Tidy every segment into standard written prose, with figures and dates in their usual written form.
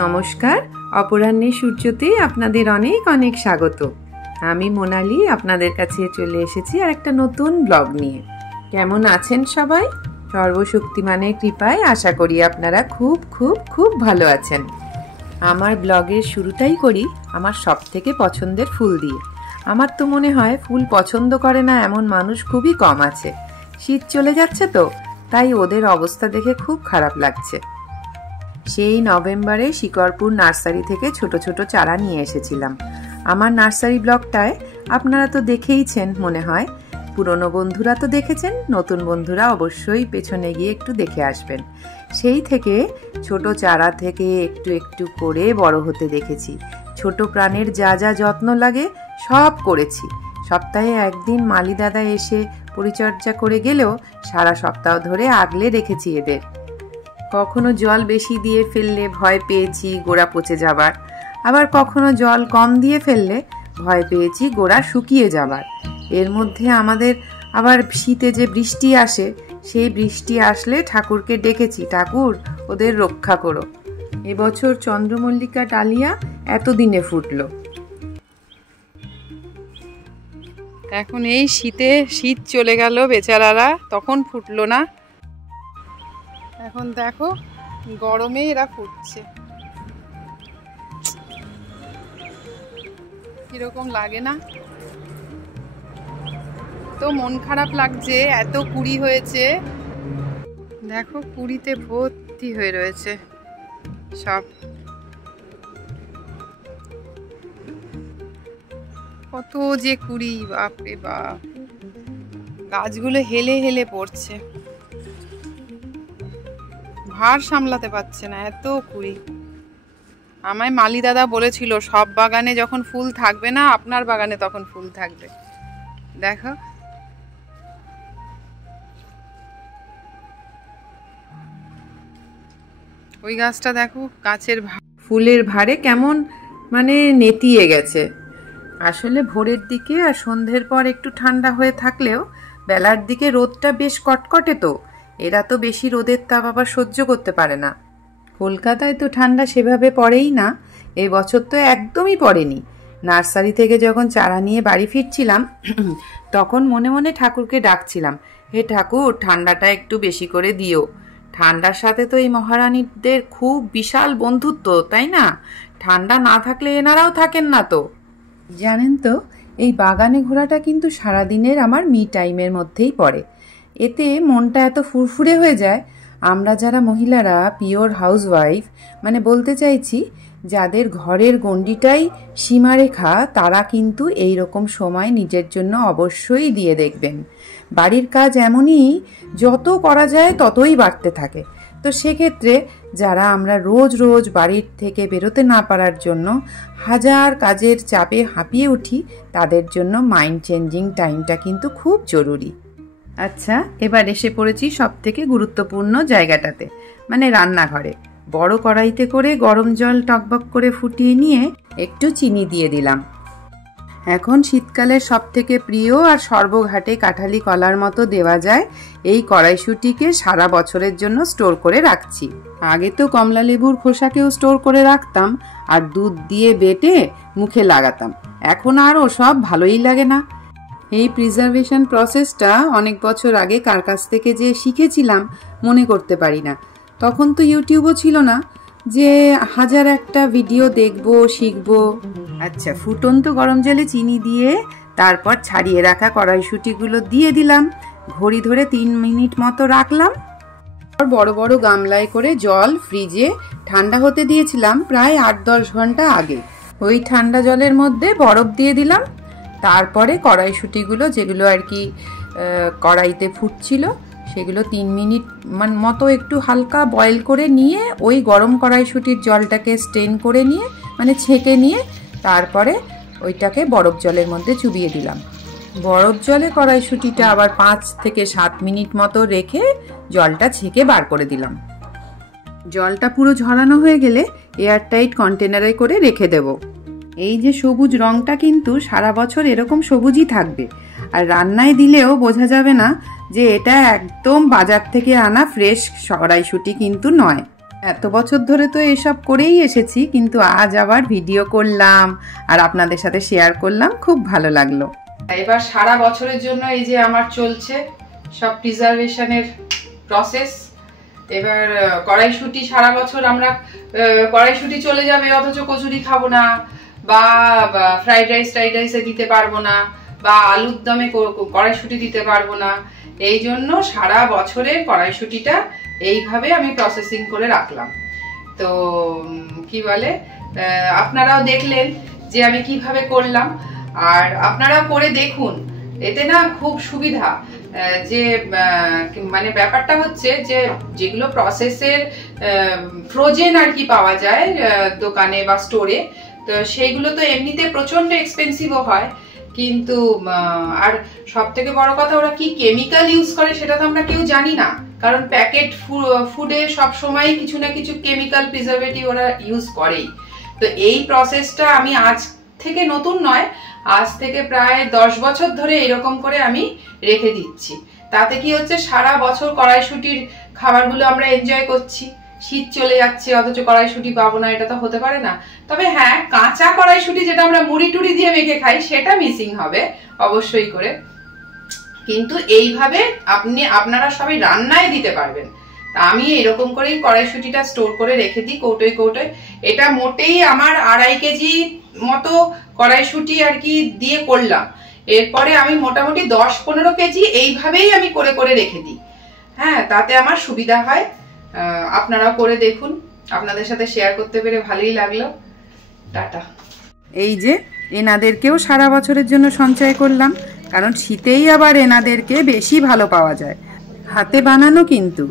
নমস্কার, অপরাহ্নে সূর্যতে আপনাদের অনেক অনেক স্বাগত। আমি মোনালি আপনাদের কাছে চলে এসেছি আর একটা নতুন ব্লগ নিয়ে। কেমন আছেন সবাই? সর্বশক্তিমানের কৃপায় আশা করি আপনারা খুব খুব খুব ভালো আছেন। আমার ব্লগের শুরুটাই করি আমার সবথেকে পছন্দের ফুল দিয়ে। আমার তো মনে হয় ফুল পছন্দ করে না এমন মানুষ খুবই কম আছে। শীত চলে যাচ্ছে তো, তাই ওদের অবস্থা দেখে খুব খারাপ লাগছে। সেই নভেম্বরে শিকরপুর নার্সারি থেকে ছোট ছোট চারা নিয়ে এসেছিলাম। আমার নার্সারি ব্লগটায় আপনারা তো দেখেইছেন মনে হয়। পুরনো বন্ধুরা তো দেখেছেন, নতুন বন্ধুরা অবশ্যই পেছনে গিয়ে একটু দেখে আসবেন। সেই থেকে ছোট চারা থেকে একটু একটু করে বড় হতে দেখেছি। ছোট প্রাণের যা যা যত্ন লাগে সব করেছি। সপ্তাহে একদিন মালি দাদা এসে পরিচর্যা করে গেলেও সারা সপ্তাহ ধরে আগলে রেখেছি এদের। কখনো জল বেশি দিয়ে ফেললে ভয় পেয়েছি গোড়া পচে যাবার, আবার কখনো জল কম দিয়ে ফেললে ভয় পেয়েছি গোড়া শুকিয়ে যাবার। এর মধ্যে আমাদের আবার শীতে যে বৃষ্টি আসে, সেই বৃষ্টি আসলে ঠাকুরকে ডেকেছি, ঠাকুর ওদের রক্ষা করো। এবছর চন্দ্রমল্লিকা ডালিয়া এতদিনে ফুটলো। এখন এই শীতে শীত চলে গেল বেচারারা, তখন ফুটলো না। এখন দেখো গরমে এরা ফুটছে, কিরকম লাগে না? তো মন খারাপ লাগছে, এত কুড়ি হয়েছে দেখো, কুড়িতে ভর্তি হয়ে রয়েছে সব। কত যে কুড়ি, বাপরে বাপ! গাছগুলো হেলে হেলে পড়ছে, ভার সামলাতে পারছে না, এত কুড়ি। আমায় মালি দাদা বলেছিল সব বাগানে যখন ফুল থাকবে না, আপনার বাগানে তখন ফুল থাকবে। দেখো ওই গাছটা দেখো, গাছের ফুলের ভারে কেমন মানে নেতিয়ে গেছে। আসলে ভোরের দিকে আর সন্ধ্যের পর একটু ঠান্ডা হয়ে থাকলেও বেলার দিকে রোদটা বেশ কটকটে, তো এরা তো বেশি রোদের তাপ আবার সহ্য করতে পারে না। কলকাতায় তো ঠান্ডা সেভাবে পড়েই না, এই বছর তো একদমই পড়েনি। নার্সারি থেকে যখন চারা নিয়ে বাড়ি ফিরছিলাম তখন মনে মনে ঠাকুরকে ডাকছিলাম, হে ঠাকুর ঠান্ডাটা একটু বেশি করে দিও। ঠান্ডার সাথে তো এই মহারানীদের খুব বিশাল বন্ধুত্ব, তাই না? ঠান্ডা না থাকলে এনারাও থাকেন না। তো জানেন তো, এই বাগানে ঘোরাটা কিন্তু সারাদিনের আমার মি টাইমের মধ্যেই পড়ে। এতে মনটা এত ফুরফুরে হয়ে যায়। আমরা যারা মহিলারা পিওর হাউসওয়াইফ, মানে বলতে চাইছি যাদের ঘরের গণ্ডিটাই সীমারেখা, তারা কিন্তু এই রকম সময় নিজের জন্য অবশ্যই দিয়ে দেখবেন। বাড়ির কাজ এমনই, যত করা যায় ততই বাড়তে থাকে। তো সেক্ষেত্রে যারা আমরা রোজ রোজ বাড়ির থেকে বেরোতে না পারার জন্য হাজার কাজের চাপে হাঁপিয়ে উঠি, তাদের জন্য মাইন্ড চেঞ্জিং টাইমটা কিন্তু খুব জরুরি। আচ্ছা, এবার এসে পড়েছি সব থেকে গুরুত্বপূর্ণ জায়গাটাতে, মানে রান্নাঘরে। বড় কড়াইতে করে গরম জল টকবক করে ফুটিয়ে নিয়ে একটু চিনি দিয়ে দিলাম। এখন শীতকালের সব থেকে প্রিয় আর সর্বঘাটে কাঁঠালি কলার মতো দেওয়া যায় এই কড়াইশুঁটিকে সারা বছরের জন্য স্টোর করে রাখছি। আগে তো কমলা লেবুর খোসাকেও স্টোর করে রাখতাম আর দুধ দিয়ে বেটে মুখে লাগাতাম। এখন আর ওসব ভালোই লাগে না। এই প্রিজার্ভেশন প্রসেসটা অনেক বছর আগে কার কাছ থেকে যে শিখেছিলাম মনে করতে পারি না। তখন তো ইউটিউবও ছিল না যে হাজার একটা ভিডিও দেখবো শিখবো। আচ্ছা, ফুটন্ত গরম জলে চিনি দিয়ে তারপর ছাড়িয়ে রাখা কড়াইশুঁটিগুলো দিয়ে দিলাম। ঘড়ি ধরে 3 মিনিট মতো রাখলাম। বড় বড় গামলায় করে জল ফ্রিজে ঠান্ডা হতে দিয়েছিলাম প্রায় 8-10 ঘন্টা আগে। ওই ঠান্ডা জলের মধ্যে বরফ দিয়ে দিলাম। তারপরে কড়াইশুঁটিগুলো যেগুলো আর কি কড়াইতে ফুটছিল সেগুলো 3 মিনিট মতো একটু হালকা বয়েল করে নিয়ে ওই গরম কড়াইশুঁটির জলটাকে স্ট্রেন করে নিয়ে, মানে ছেঁকে নিয়ে, তারপরে ওইটাকে বরফ জলের মধ্যে চুবিয়ে দিলাম। বরফ জলে কড়াইশুঁটিটা আবার 5 থেকে 7 মিনিট মতো রেখে জলটা ছেঁকে বার করে দিলাম। জলটা পুরো ঝরানো হয়ে গেলে এয়ারটাইট কন্টেনারে করে রেখে দেব। এই যে সবুজ রংটা কিন্তু সারা বছর এরকম সবুজই থাকবে, আর রান্নায় দিলেও বোঝা যাবে না যে এটা একদম বাজার থেকে আনা ফ্রেশ কড়াইশুঁটি কিন্তু নয়। এত বছর ধরে তো এসব করেই এসেছি, কিন্তু আজ আবার ভিডিও করলাম আর আপনাদের সাথে শেয়ার করলাম, খুব ভালো লাগলো। এবার সারা বছরের জন্য এই যে আমার চলছে সব প্রিজারভেশনের প্রসেস। এবার কড়াইশুঁটি সারা বছর আমরা কড়াইশুঁটি চলে যাবে, অথচ কচুরি খাবো না, বা ফ্রাইড রাইসে দিতে পারবো না, বা আলুর দমে কড়াইশুঁটি দিতে পারবো না। এই জন্য সারা বছরের কড়াইশুঁটিটা এইভাবে আমি প্রসেসিং করে রাখলাম। তো কি বলে, আপনারাও দেখলেন যে আমি কিভাবে করলাম, আর আপনারা করে দেখুন, এতে না খুব সুবিধা। যে মানে ব্যাপারটা হচ্ছে যে যেগুলো প্রসেসের ফ্রোজেন আর কি পাওয়া যায় দোকানে বা স্টোরে, তো সেইগুলো তো এমনিতে প্রচন্ড এক্সপেন্সিভও হয়, কিন্তু আর সব থেকে বড় কথা ওরা কি কেমিক্যাল ইউজ করে সেটা তো আমরা কেউ জানি না, কারণ প্যাকেট ফুডে সব সময় কিছু না কিছু কেমিক্যাল প্রিজারভেটিভ ওরা ইউজ করেই। তো এই প্রসেসটা আমি আজ থেকে নতুন নয়, আজ থেকে প্রায় 10 বছর ধরে এরকম করে আমি রেখে দিচ্ছি। তাতে কি হচ্ছে, সারা বছর কড়াইশুঁটির খাবারগুলো আমরা এনজয় করছি। শীত চলে যাচ্ছে অথচ কড়াইশুঁটি পাবো না, এটা তো হতে পারে না। তবে হ্যাঁ, কাঁচা কড়াইশুঁটি যেটা আমরা মুড়ি টুড়ি দিয়ে মেখে খাই সেটা মিসিং হবে অবশ্যই করে, কিন্তু এইভাবে আপনারা সবাই রান্নায় দিতে পারবেন। আমি এরকম করেই কড়াইশুঁটিটা স্টোর করে রেখে দিই কৌটোয় কৌটোয়। এটা মোটেই আমার 2.5 কেজি মতো কড়াইশুঁটি আর কি দিয়ে করলাম। এরপরে আমি মোটামুটি 10-15 কেজি এইভাবেই আমি করে করে রেখে দিই। হ্যাঁ, তাতে আমার সুবিধা হয়। আপনারাও করে দেখুন, আপনাদের সাথে শেয়ার করতে পেরে ভালোই লাগলো। টাটা। এই যে এনাদেরকেও সারা বছরের জন্য সঞ্চয় করলাম, কারণ শীতেই আবার এনাদেরকে বেশি ভালো পাওয়া যায়। হাতে বানানো, কিন্তু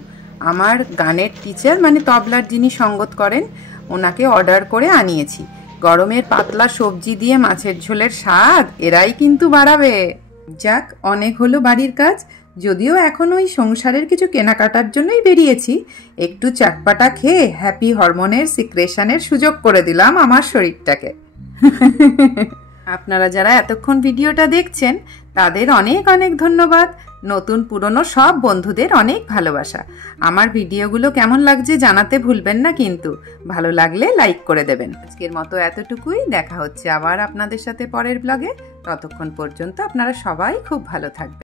আমার গানের টিচার মানে তবলার যিনি সঙ্গত করেন ওনাকে অর্ডার করে আনিয়েছি। গরমের পাতলা সবজি দিয়ে মাছের ঝোলের স্বাদ এরাই কিন্তু বাড়াবে। যাক, অনেক হলো বাড়ির কাজ, যদিও এখন ওই সংসারের কিছু কেনাকাটার জন্যই বেরিয়েছি। একটু চাটপাটা খেয়ে হ্যাপি হরমোনের সিক্রেশনের সুযোগ করে দিলাম আমার শরীরটাকে। আপনারা যারা এতক্ষণ ভিডিওটা দেখছেন তাদের অনেক অনেক ধন্যবাদ। নতুন পুরনো সব বন্ধুদের অনেক ভালোবাসা। আমার ভিডিওগুলো কেমন লাগছে জানাতে ভুলবেন না, কিন্তু ভালো লাগলে লাইক করে দেবেন। আজকের মতো এতটুকুই, দেখা হচ্ছে আবার আপনাদের সাথে পরের ব্লগে। ততক্ষণ পর্যন্ত আপনারা সবাই খুব ভালো থাকবেন।